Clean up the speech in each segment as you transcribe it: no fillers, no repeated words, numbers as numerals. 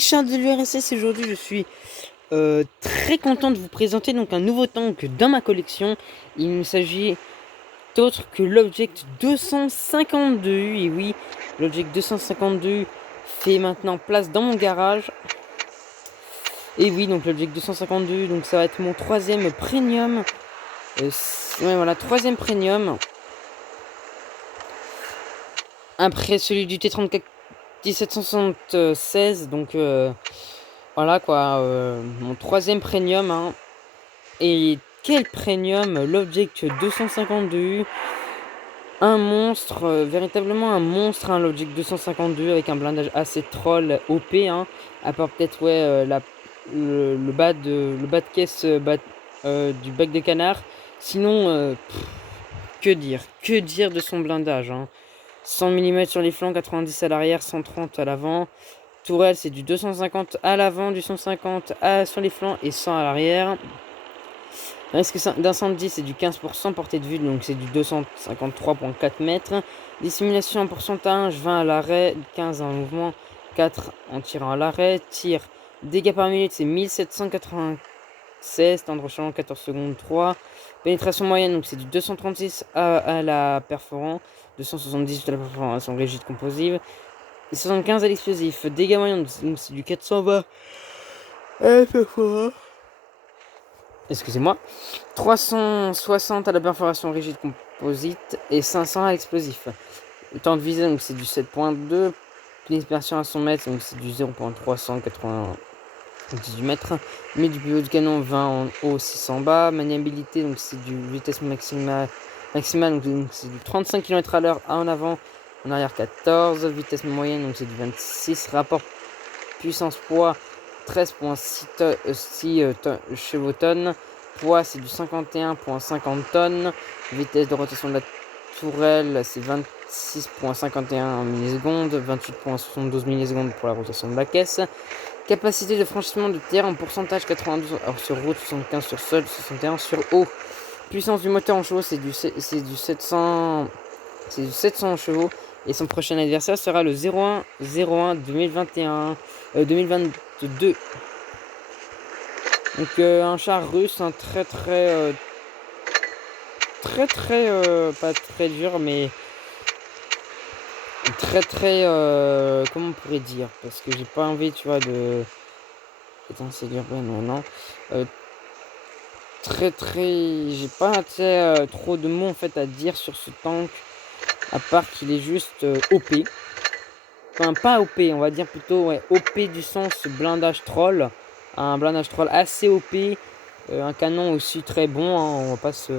Charles de l'URSS, aujourd'hui je suis très content de vous présenter donc un nouveau tank dans ma collection. Il ne s'agit d'autre que l'Object 252. Et oui, l'Object 252 fait maintenant place dans mon garage. Et oui, donc l'Object 252, donc ça va être mon troisième premium. Ouais, voilà, troisième premium. Après celui du T34 1776, donc voilà quoi, mon troisième premium, hein. Et quel premium, l'Object 252, un monstre, véritablement un monstre, hein, l'Object 252 avec un blindage assez troll OP, hein, à part peut-être ouais, le bas de caisse du bac de canard. Sinon, que dire de son blindage, hein. 100 mm sur les flancs, 90 à l'arrière, 130 à l'avant. Tourelle, c'est du 250 à l'avant, du 150 sur les flancs et 100 à l'arrière. Risque d'incendie, c'est du 15%. Portée de vue, donc c'est du 253,4 mètres. Dissimulation en pourcentage, 20 à l'arrêt, 15 en mouvement, 4 en tirant à l'arrêt. Tir, dégâts par minute, c'est 1796. Temps de rechargement, 14 secondes, 3. Pénétration moyenne, donc c'est du 236 à la perforant, 278 à la perforation rigide composive. Et 75 à l'explosif. Dégâts moyens, donc c'est du 420 à la perforant. Excusez-moi. 360 à la perforation rigide composite et 500 à l'explosif. Le temps de visée, donc c'est du 7.2. Dispersion à 100 mètres, donc c'est du 0.398 mètres. Mais du plus haut du canon, 20 en haut, 6 en bas. Maniabilité, donc c'est du vitesse maximale, donc c'est du 35 km à l'heure en avant, en arrière 14. Vitesse moyenne, donc c'est du 26. Rapport puissance-poids, 13,6 chevaux-tonnes. Poids, c'est du 51,50 tonnes. Vitesse de rotation de la tourelle, c'est 26,51 millisecondes. 28,72 millisecondes pour la rotation de la caisse. Capacité de franchissement de terre en pourcentage, 92 sur route, 75 sur sol, 61 sur eau. Puissance du moteur en chevaux, c'est du 700 chevaux. Et son prochain adversaire sera le 01 2021 2022. Donc un char russe, un très pas très dur, mais très comment on pourrait dire, parce que j'ai pas envie, tu vois, de... Attends, c'est dur, non. J'ai pas trop de mots en fait à dire sur ce tank, à part qu'il est juste OP. Enfin, pas OP, on va dire plutôt ouais, OP du sens blindage troll. Un blindage troll assez OP. Un canon aussi très bon, hein, on va pas se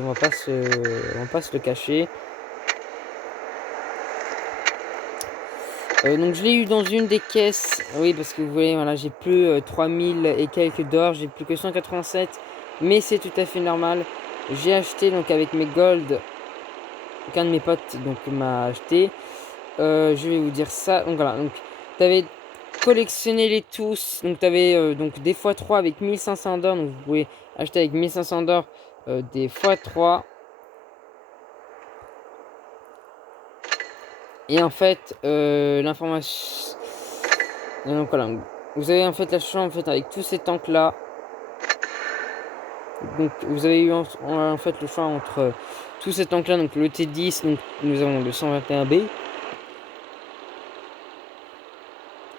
le cacher. Donc je l'ai eu dans une des caisses. Oui, parce que vous voyez, voilà, j'ai plus 3000 et quelques d'or, j'ai plus que 187. Mais c'est tout à fait normal. J'ai acheté donc avec mes gold, qu'un de mes potes donc m'a acheté. Je vais vous dire ça. Donc voilà, donc t'avais collectionné les tous. Donc t'avais donc des x3 avec 1500 d'or. Donc vous pouvez acheter avec 1500 d'or des x3. Et en fait, l'information. Donc voilà, vous avez en fait la chance en fait avec tous ces tanks là. Donc vous avez eu en fait le choix entre tous ces tanks là. Donc le T10, donc nous avons le 121B.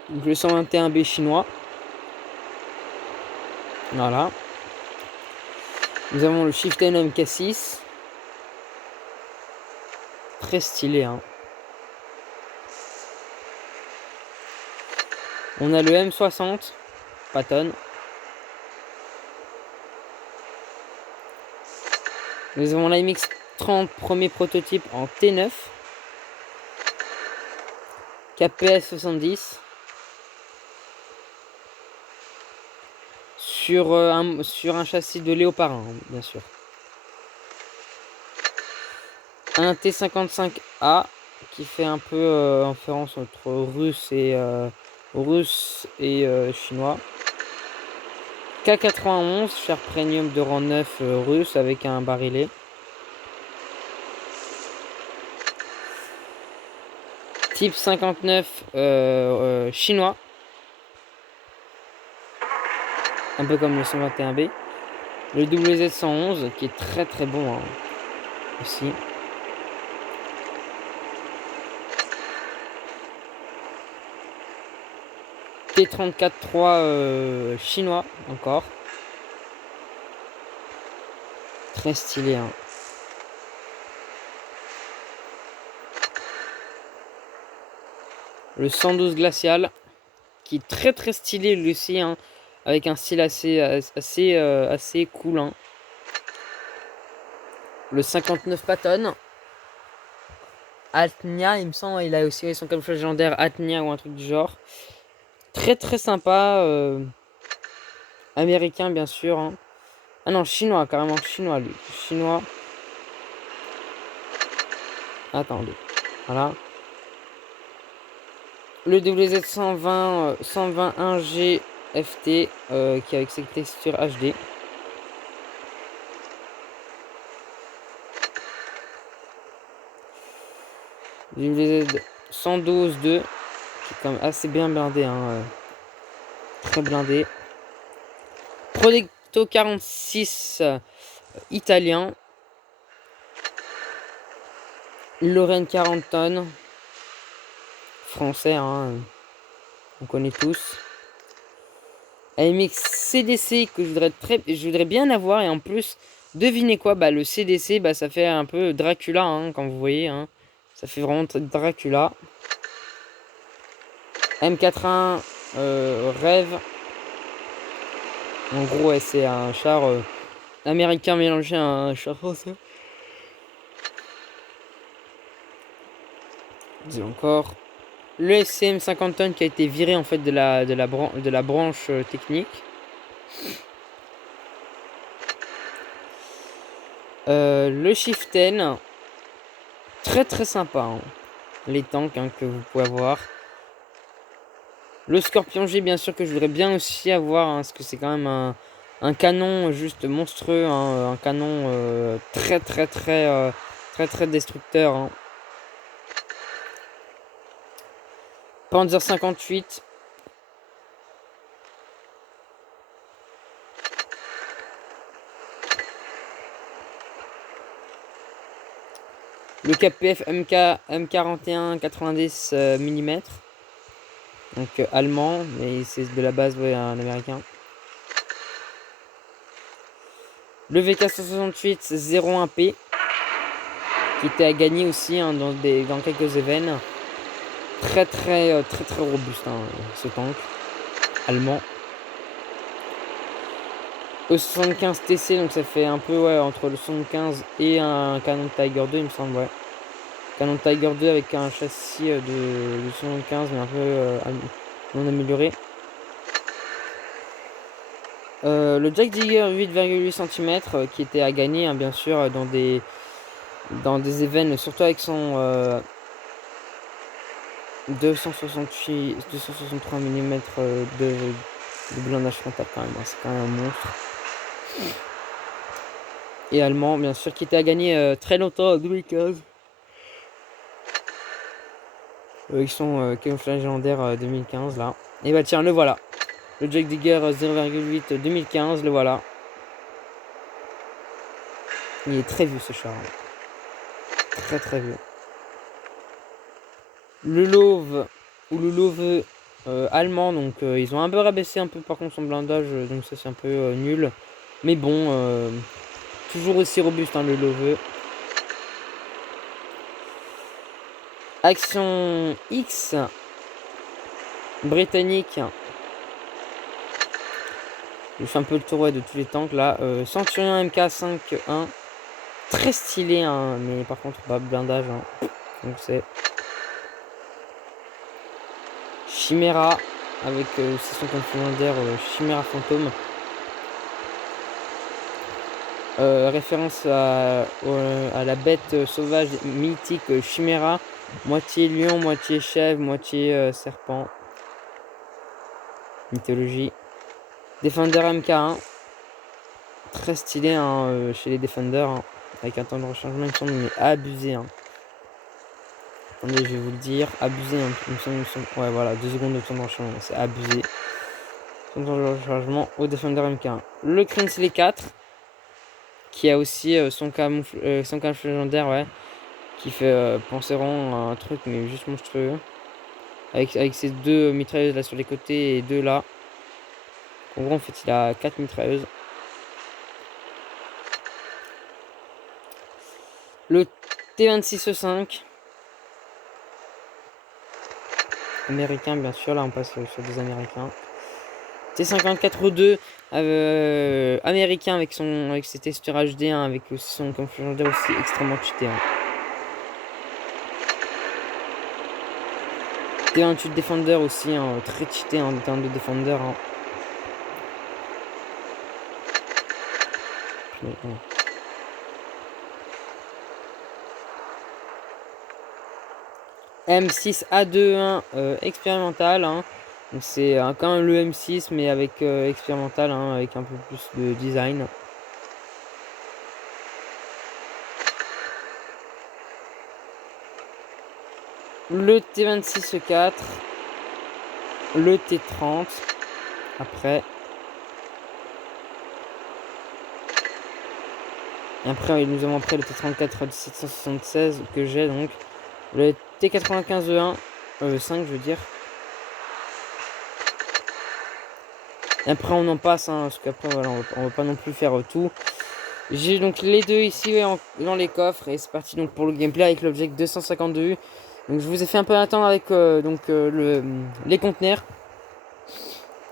Donc le 121B chinois. Voilà. Nous avons le Chieftain MK6. Très stylé, hein. On a le M60. Patton. Nous avons la MX-30 premier prototype en T9. KPS 70. Sur un châssis de Léopard 1, bien sûr. Un T55A qui fait un peu inférence entre russe et chinois. K91, cher premium de rang 9 russe avec un barillet. Type 59 chinois. un peu comme le 121B. Le WZ-111 qui est très très bon hein, aussi. T34-3 chinois encore. Très stylé hein. Le 112 glacial qui est très très stylé lui aussi hein, avec un style assez cool hein. Le 59 Patton. Altnia, il me semble, il a aussi son camouflage légendaire Altnia ou un truc du genre. Très très sympa. Américain bien sûr. Hein. Ah non, chinois, carrément chinois lui. Chinois. Attendez. Voilà. Le WZ 121G FT qui est avec ses textures HD. WZ 112-2 qui est quand même assez bien blindé. Hein, très blindé. Prodecto 46 italien. Lorraine 40 tonnes. Français, hein, on connaît tous. AMX CDC que je voudrais bien avoir. Et en plus, devinez quoi, bah, le CDC, bah, ça fait un peu Dracula, hein, quand vous voyez. Hein, ça fait vraiment Dracula. M81 Rêve. En gros, ouais, c'est un char américain mélangé à un char français. Dis encore. Le SCM 50 tonnes qui a été viré en fait de la branche technique. Le Chieftain. Très très sympa. Hein. Les tanks hein, que vous pouvez avoir. Le Scorpion G bien sûr que je voudrais bien aussi avoir. Hein, parce que c'est quand même un canon juste monstrueux. Hein, un canon très très destructeur. Hein. Panzer 58. Le KPF M41 90 mm. Donc allemand, mais c'est de la base ouais, un américain. Le VK168 01P qui était à gagner aussi hein, dans quelques événements. Très robuste hein, ce tank allemand. E75 TC, donc ça fait un peu ouais, entre le 75 et un canon Tiger 2 il me semble ouais. Canon Tiger 2 avec un châssis de 75 mais un peu non amélioré. Le Jack Digger 8,8 cm qui était à gagner hein, bien sûr dans des événements, surtout avec son 263 mm de blindage frontal quand même, hein, c'est quand même un monstre. Et allemand bien sûr qui était à gagner très longtemps en 2015. Ils sont camouflage légendaire 2015 là. Et bah tiens le voilà. Le Jack Digger 0,8 2015, le voilà. Il est très vieux ce char. Hein. Très vieux. Le Love ou le Love allemand, donc ils ont un peu rabaissé un peu par contre son blindage, donc ça c'est un peu nul. Mais bon, toujours aussi robuste hein, le Love. Action X britannique. Je fais un peu le tour ouais, de tous les tanks là. Centurion MK5-1. Très stylé, hein, mais par contre pas blindage. Hein. Donc c'est Chimera avec son cylindre Chimera Fantôme. Référence à la bête sauvage mythique Chimera, moitié lion, moitié chèvre, moitié serpent. Mythologie. Defender MK1. Très stylé hein, chez les Defenders. Hein, avec un temps de rechargement, il me semble, mais abusé. Hein. Attendez, je vais vous le dire. Abusé. Hein, il me semble, ouais, voilà, 2 secondes de temps de rechargement. C'est abusé. dans le chargement au Defender MK1. Le Kingsley 4, qui a aussi son camouflage légendaire, ouais, qui fait penser vraiment à un truc, mais juste monstrueux. Avec ses deux mitrailleuses là sur les côtés et deux là. En gros, en fait, il a 4 mitrailleuses. Le T26E5. Américain, bien sûr. Là, on passe sur des Américains. T54E2. Américain avec ses testeurs HD1. Avec aussi son camouflage légendaire aussi extrêmement cheaté. Hein. T28 Defender aussi. Hein, très cheaté en termes de Defender. Hein. M6A21 expérimental. Hein. Donc c'est quand même le M6 mais avec expérimental, hein, avec un peu plus de design. Le T26E4. Le T30. Après. Et après nous avons après le T34 776 que j'ai donc. Le T95E1. 5 je veux dire. Et après on en passe, hein, parce qu'après voilà, on va pas non plus faire tout. J'ai donc les deux ici ouais, dans les coffres. Et c'est parti donc pour le gameplay avec l'objet 252. Donc je vous ai fait un peu attendre avec les conteneurs.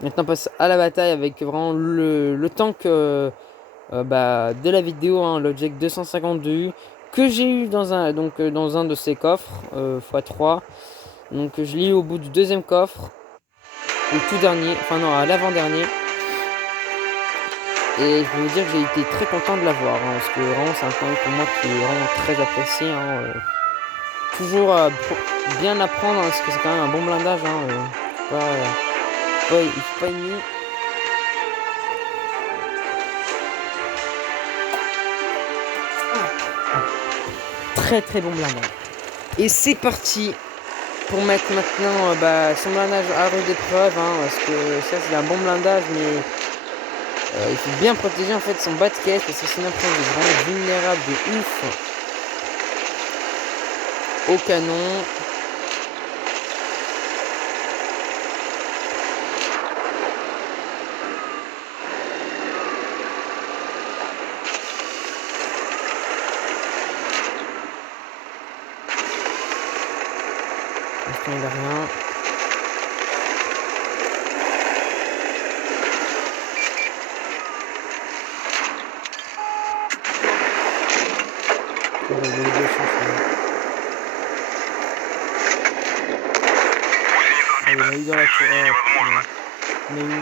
Maintenant on passe à la bataille avec vraiment le tank de la vidéo, hein, l'object 252 que j'ai eu dans un de ces coffres x3. Donc je l'ai eu au bout du deuxième coffre, au tout dernier, enfin non à l'avant-dernier. Et je peux vous dire que j'ai été très content de l'avoir, hein, parce que vraiment c'est un tank pour moi qui est vraiment très apprécié. Hein, toujours bien apprendre, hein, parce que c'est quand même un bon blindage. Hein, il faut pas y nier. Très très bon blindage. Et c'est parti pour mettre maintenant son blindage à rude épreuve, hein, parce que ça c'est un bon blindage, mais il faut bien protéger en fait son bas de caisse, parce que sinon après il est vraiment vulnérable de ouf au canon. Pour l'instant il a rien. Il a eu de la chance, hein. Il a eu dans la tour. Mais oui.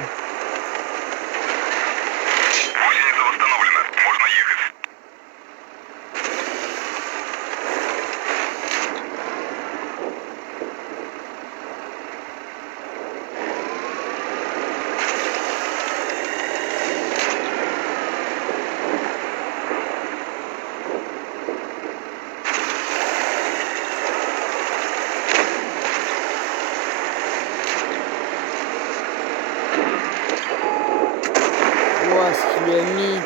Ouah, ce qu'il lui a mis.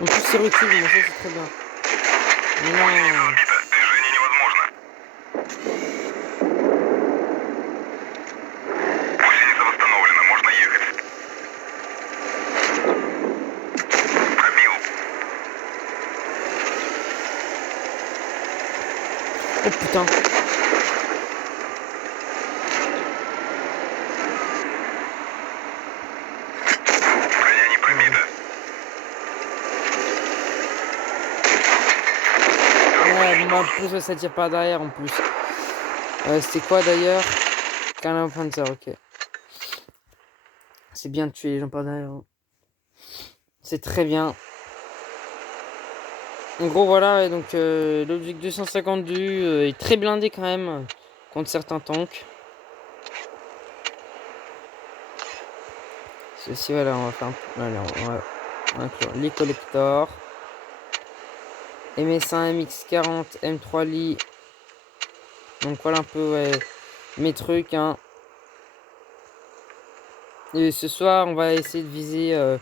En plus c'est recul, mais ça c'est très bien. Mais non. Oh putain. Ouais, bah, en plus, ça tire pas derrière en plus. C'était quoi d'ailleurs? Carl Panzer, ok. C'est bien de tuer les gens par derrière. Hein. C'est très bien. En gros, voilà, et donc l'objectif 252 est très blindé quand même contre certains tanks. Ceci, voilà, on va faire un peu. Voilà, on va inclure les collectors. MS1, MX40, M3 Lee. Donc voilà un peu ouais, mes trucs. Hein. Et ce soir, on va essayer de viser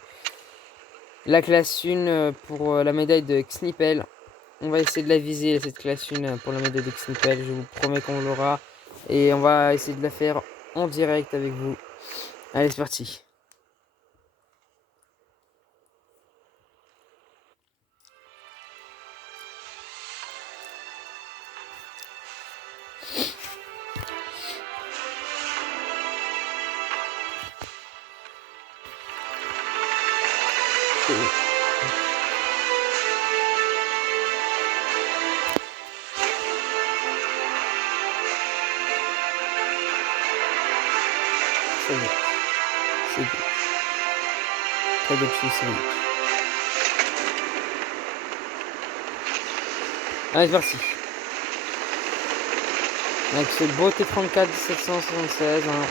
la classe 1 pour la médaille de Xnipel. On va essayer de la viser, cette classe 1 pour la médaille de Xnipel. Je vous promets qu'on l'aura. Et on va essayer de la faire en direct avec vous. Allez, c'est parti. C'est bon. C'est bon. Pas de soucis. Allez, c'est parti. Avec ce beau T34 1776. Hein.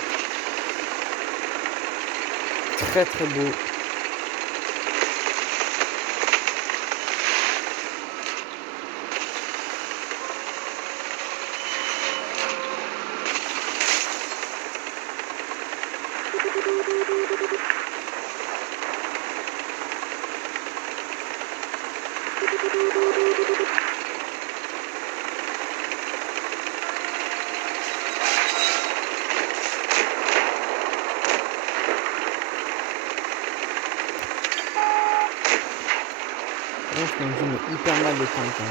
Très très beau. C'est une zone hyper mal de tank. Hein.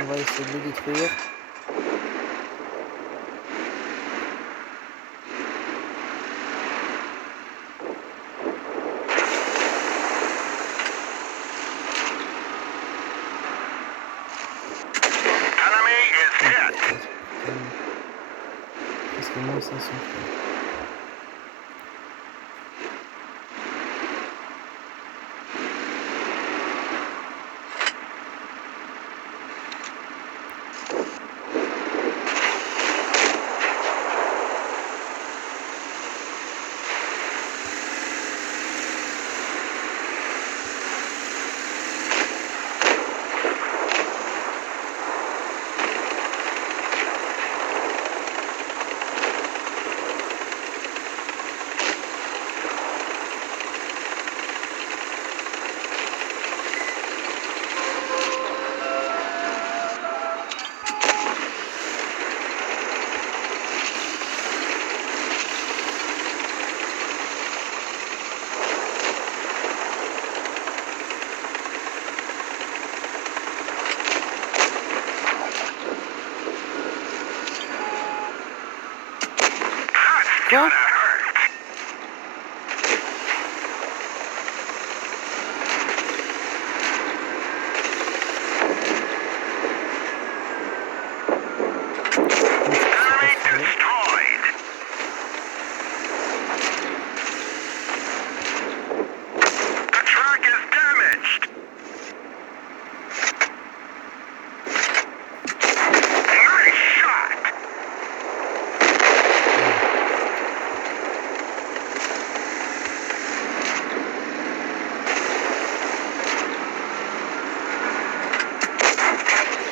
On va essayer de le détruire. Parce que moi, ça s'en fait. Quoi?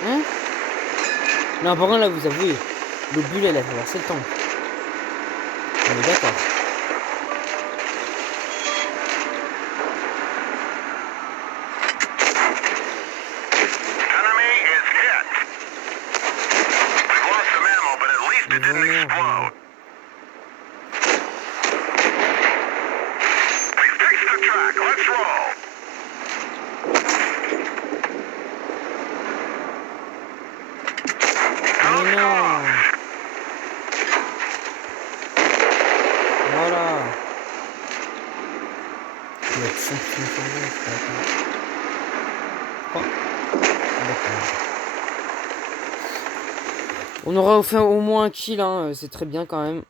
Hein? Non, par contre, là, vous avouez, le bulle, elle a traversé le temps. On est d'accord. Mais non. Voilà. Il y a 100 oh. On aura fait au moins un kill, hein. C'est très bien quand même.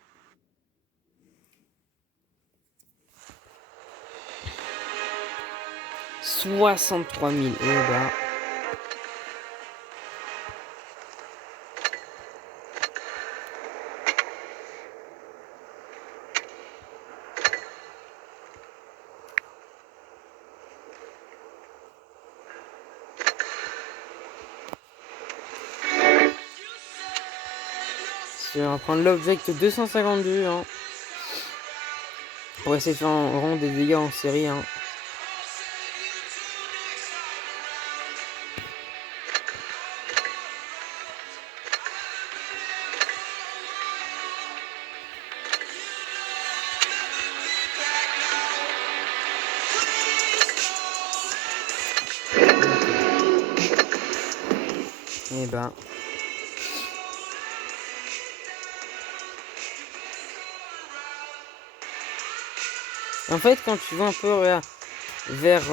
« 63 000. Eh ben. On va prendre l'object 252, hein. Pour essayer de faire rendre des dégâts en série, hein. Et ben. En fait, quand tu vas un peu vers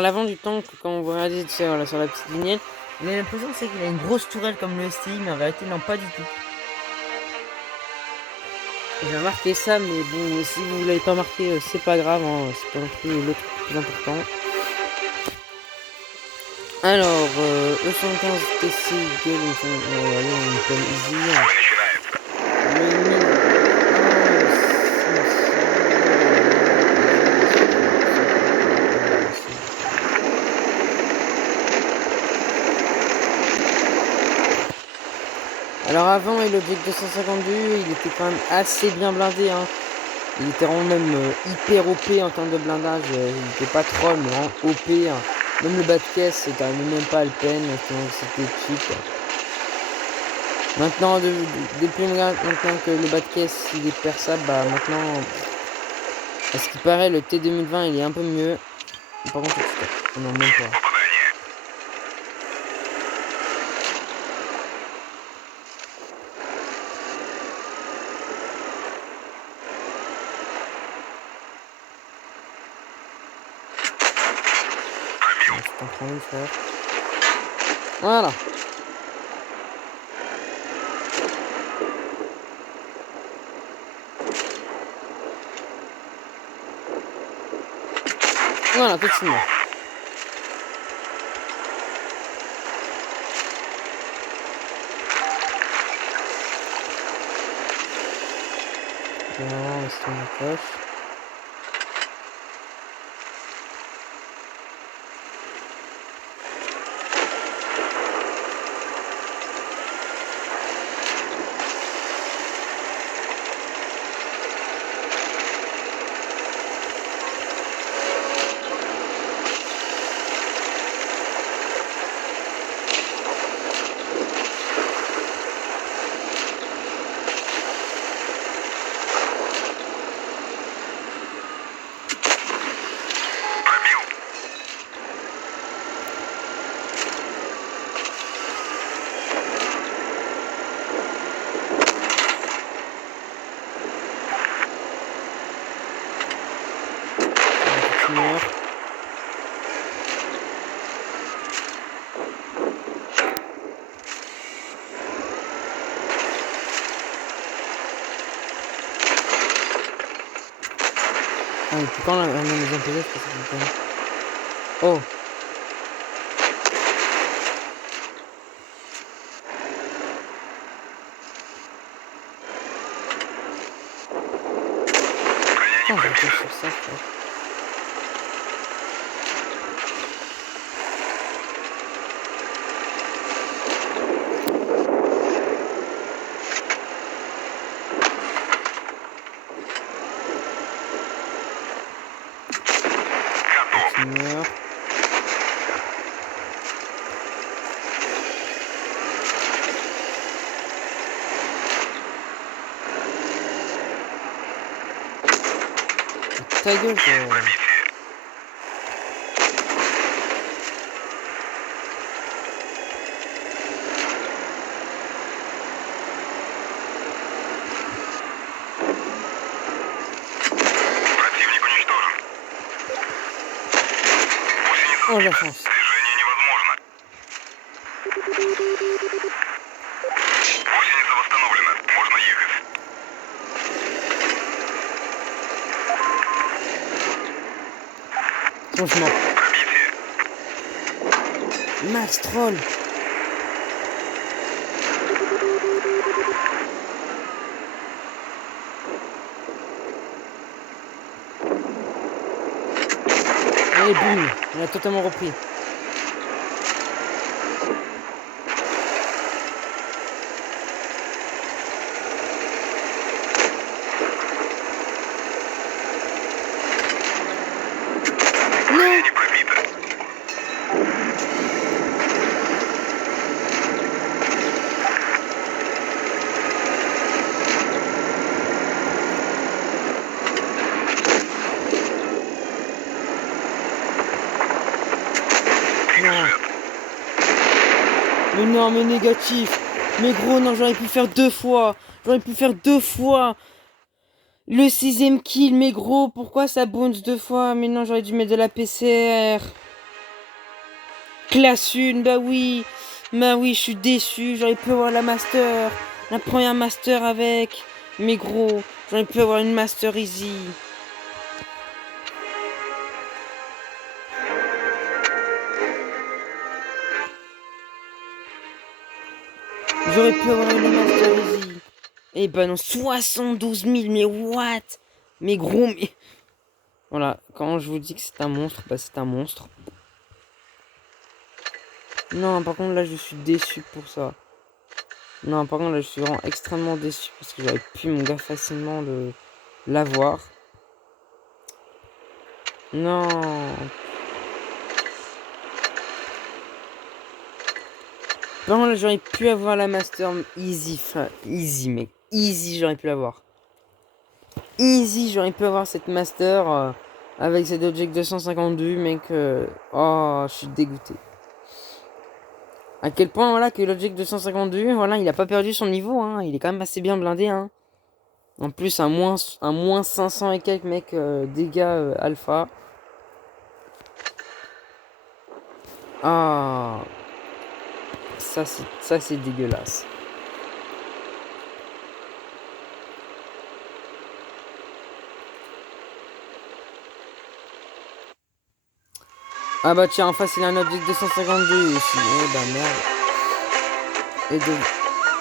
l'avant du tank, quand on va regarder sur la petite vignette, on a l'impression c'est qu'il a une grosse tourelle comme le STI, mais en vérité, non, pas du tout. J'ai remarqué ça, mais bon, si vous ne l'avez pas marqué, c'est pas grave, hein, c'est pas non plus le plus important. Alors, E75 TC, Eagle, on peut easy. Alors avant, et l'object 252, il était quand même assez bien blindé, hein. Il était vraiment même hyper OP en termes de blindage. Il était pas troll, mais vraiment OP, hein. Même le bas de caisse, c'était même pas le peine, c'était cheap. Maintenant, depuis maintenant que le bas de caisse il est perçable, bah maintenant, à ce qui paraît, le T2020 il est un peu mieux. Par contre, non, même pas. C'est en train de faire. Voilà. Voilà, tout de suite. Bien, c'est une coche. Ah, et puis quand la maison PG, je pense que c'est oh! Oh, je vais sur ça, quoi. Continueur. ta gueule, toi. Oh, la chance. Franchement. Max Troll. Allez, boum. Il a totalement repris. Non. Non. Mais non, mais négatif. Mais gros, non, j'aurais pu faire 2 fois. J'aurais pu faire 2 fois. Le 6ème kill, mais gros, pourquoi ça bounce 2 fois? Mais non, j'aurais dû mettre de la PCR. Classe 1, bah oui. Bah oui, je suis déçu. J'aurais pu avoir la master. La première master avec. Mais gros, j'aurais pu avoir une master easy. J'aurais pu avoir une master easy. Eh ben non, 72 000, mais what? Mais gros, mais... Voilà, quand je vous dis que c'est un monstre, bah c'est un monstre. Non, par contre, là, je suis déçu pour ça. Non, par contre, là, je suis vraiment extrêmement déçu parce que j'aurais pu, mon gars, facilement l'avoir. Non. Par contre, là, j'aurais pu avoir la master easy, enfin, easy, mec. Easy, j'aurais pu l'avoir. Easy, j'aurais pu avoir cette master avec cet object 252, mec. Oh, je suis dégoûté. À quel point, voilà, que l'object 252, voilà, il a pas perdu son niveau, hein. Il est quand même assez bien blindé, hein. En plus, un moins 500 et quelques, mec, dégâts alpha. Ah, ça c'est dégueulasse. Ah bah tiens, en face il a un object 252 aussi. Eh bah merde.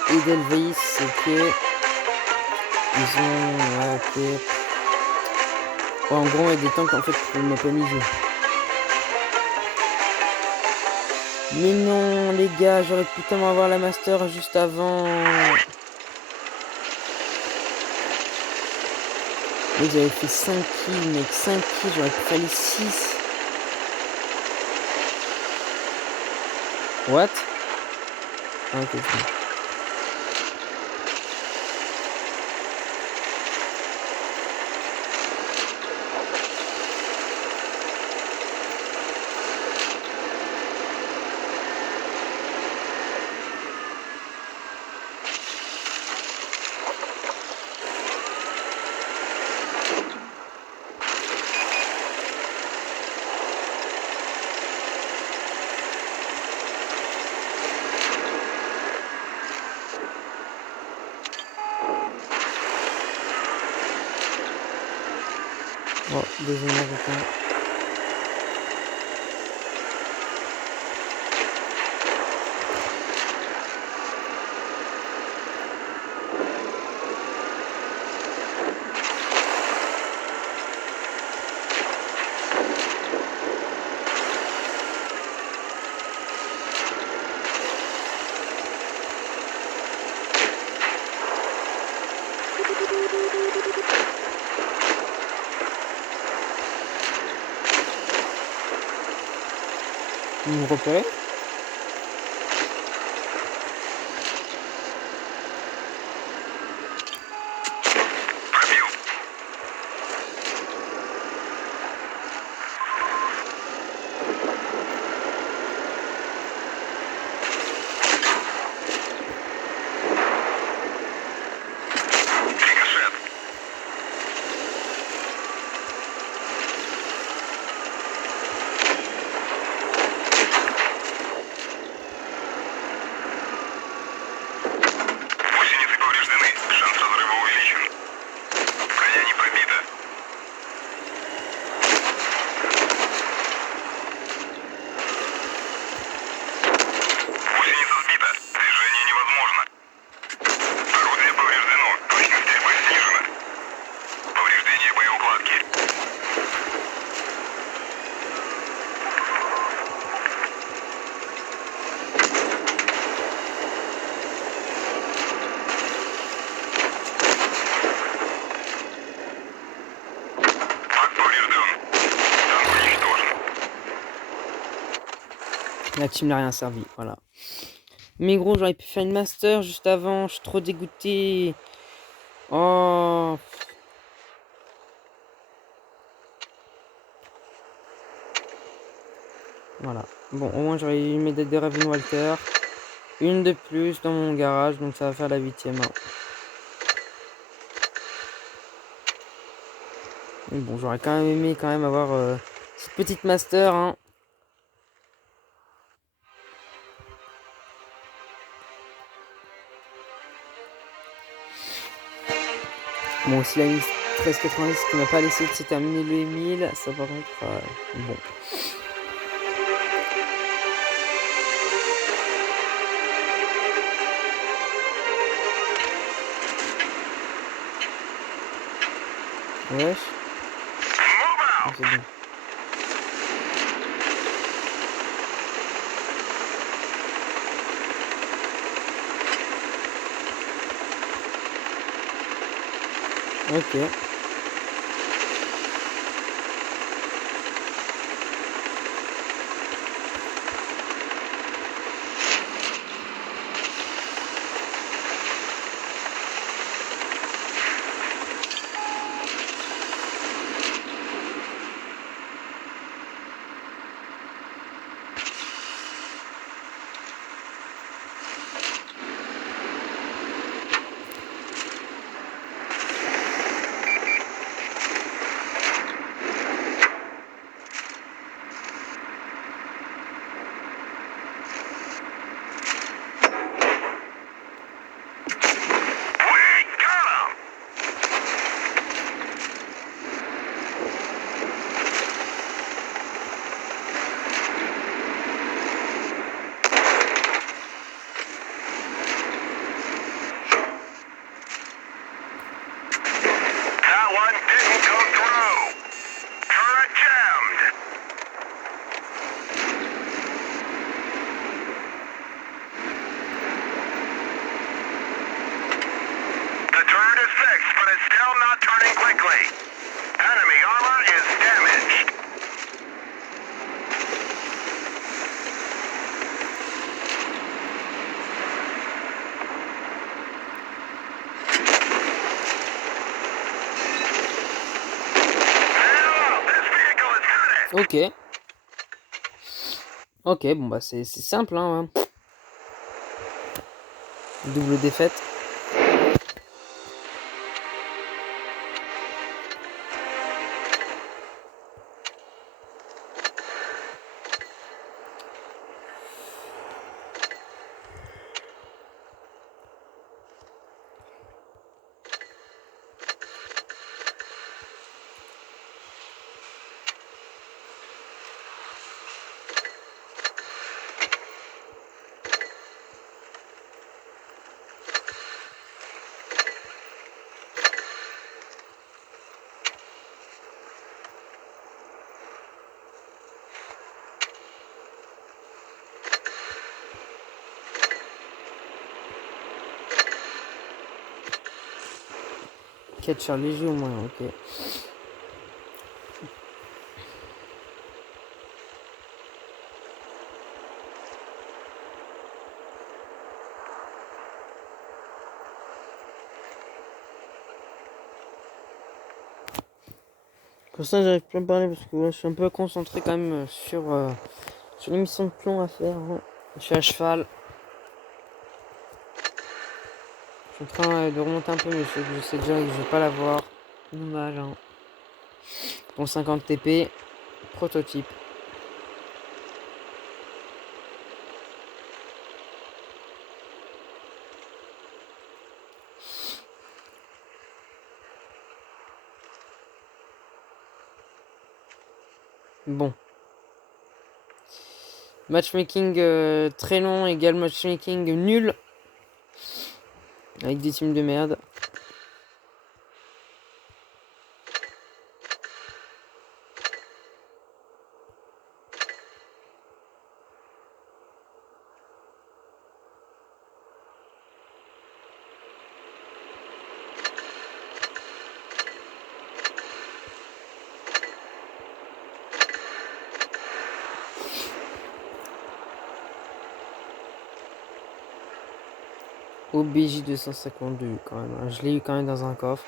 Edelweiss, ok. Ils ont... Ouais, ok. Ouais, en gros, il y a des tanks en fait qui ne m'ont pas mis. Mais non, les gars, j'aurais pu tellement avoir la master juste avant. Mais j'avais fait 5 kills, mec. 5 kills, j'aurais pu faire les 6. What? Ah, ok. Oh, deuxième arrêt. Vous me repérez? La team n'a rien servi, voilà. Mais gros, j'aurais pu faire une master juste avant, je suis trop dégoûté. Oh. Voilà. Bon, au moins j'aurais eu une médaille de Raven Walter. Une de plus dans mon garage, donc ça va faire la 8ème. Mais bon, j'aurais quand même aimé avoir cette petite master, hein. Bon, si la 1390 qui m'a pas laissé de se terminer le 1000, ça par contre, bon. Wesh. Ah, c'est bon. Ok. Ok. Ok, bon bah c'est simple, hein. Double défaite. Catcher léger au moins, ok. Pour ça, j'arrive plus à parler parce que je suis un peu concentré quand même sur l'émission de plomb à faire, hein. Je suis à cheval. Je suis en train de remonter un peu, mais je sais déjà que je vais pas l'avoir. Dommage, hein. Bon, 50 TP, prototype. Bon. Matchmaking très long égale matchmaking nul. Avec des teams de merde. OBJ 252 quand même, hein. Je l'ai eu quand même dans un coffre.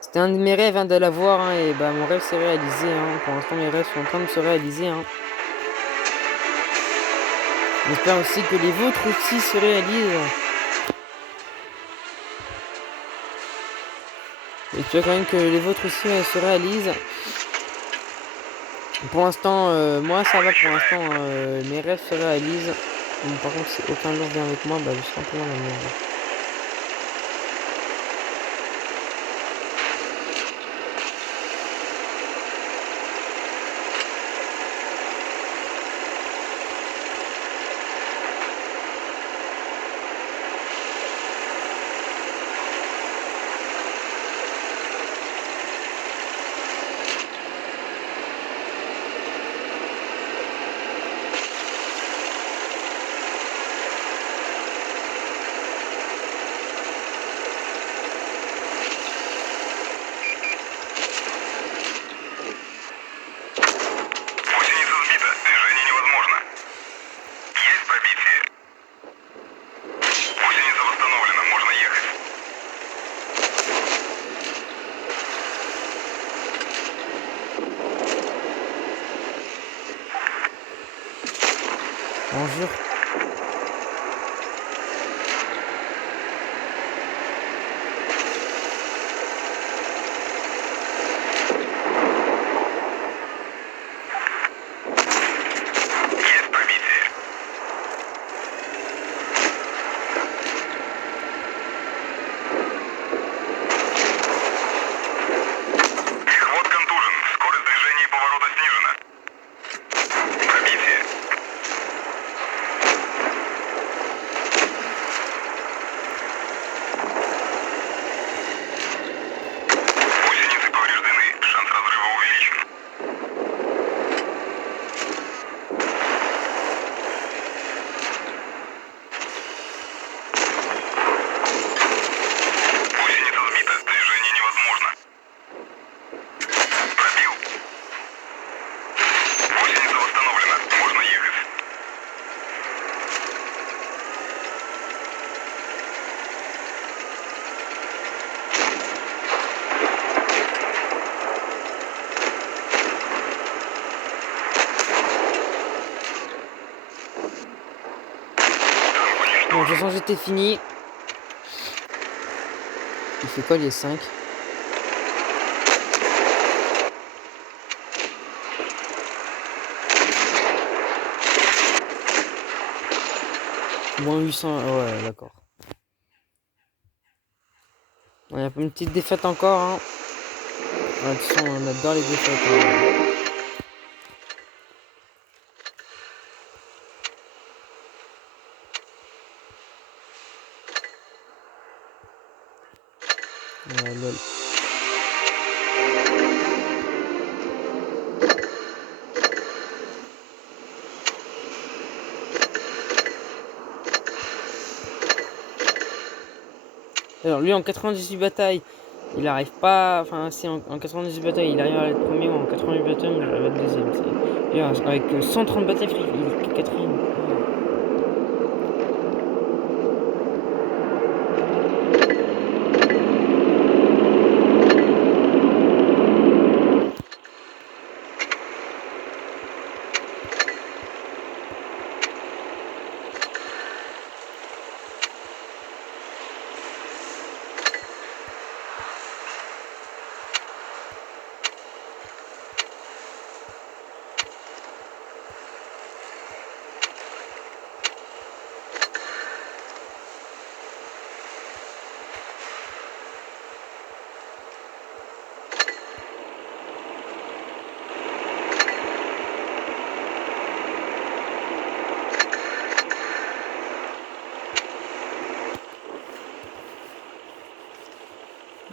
C'était un de mes rêves, hein, de l'avoir, hein, et bah mon rêve s'est réalisé, hein. Pour l'instant mes rêves sont en train de se réaliser, hein. J'espère aussi que les vôtres aussi se réalisent. Et tu vois quand même que les vôtres aussi se réalisent. Pour l'instant, moi ça va, pour l'instant, mes rêves se réalisent. Bon, par contre, si aucun jour vient avec moi, bah je serai un peu dans la merde. Bonjour. Bon, de toute façon, j'étais fini. Il fait quoi les 5? Moins 800, ouais, d'accord. Il y a une petite défaite encore, hein. Ouais, de toute façon, on adore les défaites, hein. Ouais, lol. Alors lui en 98 batailles, il arrive pas, enfin si en 98 batailles il arrive à être premier, ou en 88 batailles il arrive à être deuxième. Et avec 130 batailles, il est quatrième.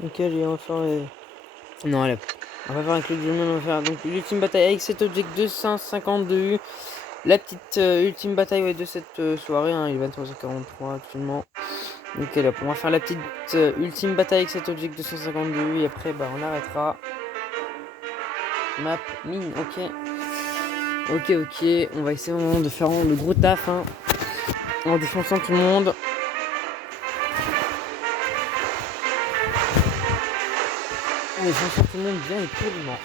Ok, allez, on va faire non, allez, on va faire un clic du monde, on va faire donc l'ultime bataille avec cet object 252. La petite ultime bataille, ouais, de cette soirée, hein, il est 23h43 actuellement. Donc là, on va faire la petite ultime bataille avec cet object 252 et après bah on arrêtera. Map, mine, ok. Ok, on va essayer de faire le gros taf, hein, en défonçant tout le monde. Mais franchement, tout le monde bien et poliment.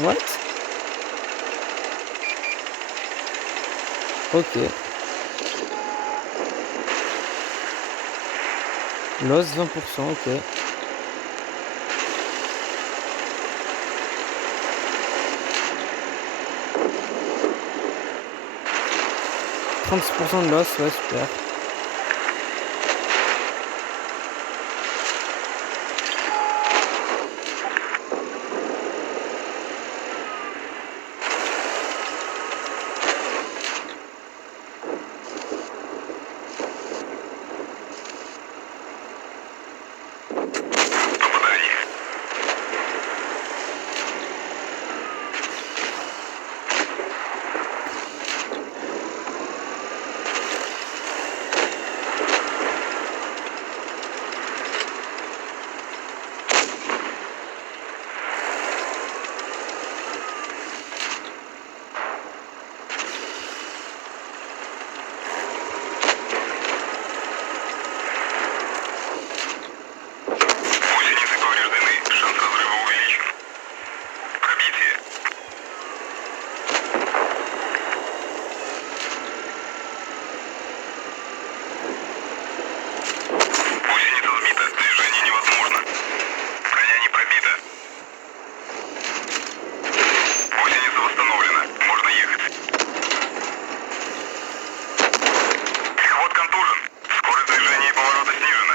What? Ok. Loss 20%, ok. % de loss, ouais, super.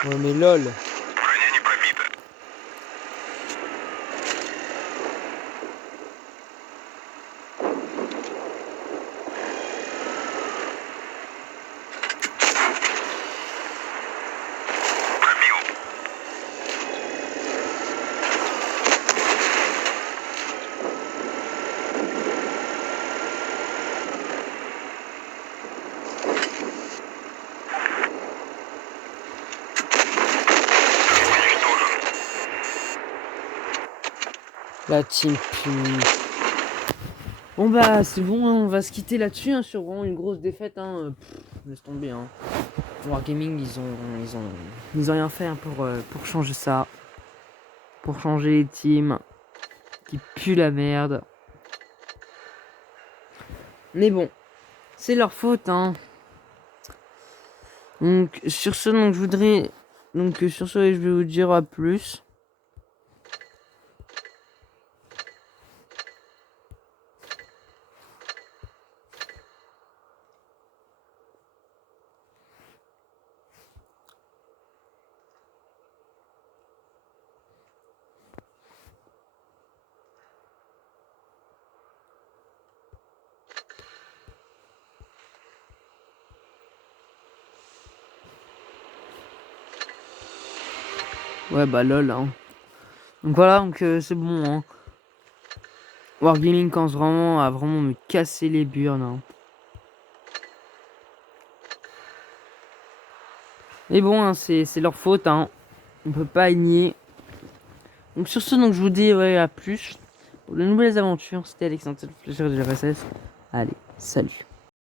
Ouais, mais lol. La team punie. Bon bah c'est bon, hein, on va se quitter là-dessus hein, sur vraiment une grosse défaite. Hein. Laisse tomber. Hein. Wargaming ils ont rien fait hein, pour changer ça, pour changer les teams qui puent la merde. Mais bon, c'est leur faute. Hein. Donc sur ce, je voudrais sur ce je vais vous dire à plus. Ouais bah lol hein. Donc voilà, c'est bon hein. Wargaming commence vraiment à vraiment me casser les burnes hein. Mais bon hein, c'est leur faute hein. On peut pas y nier. Donc sur ce je vous dis ouais à plus pour de nouvelles aventures. C'était Alexandre, le de la RSS. Allez, salut.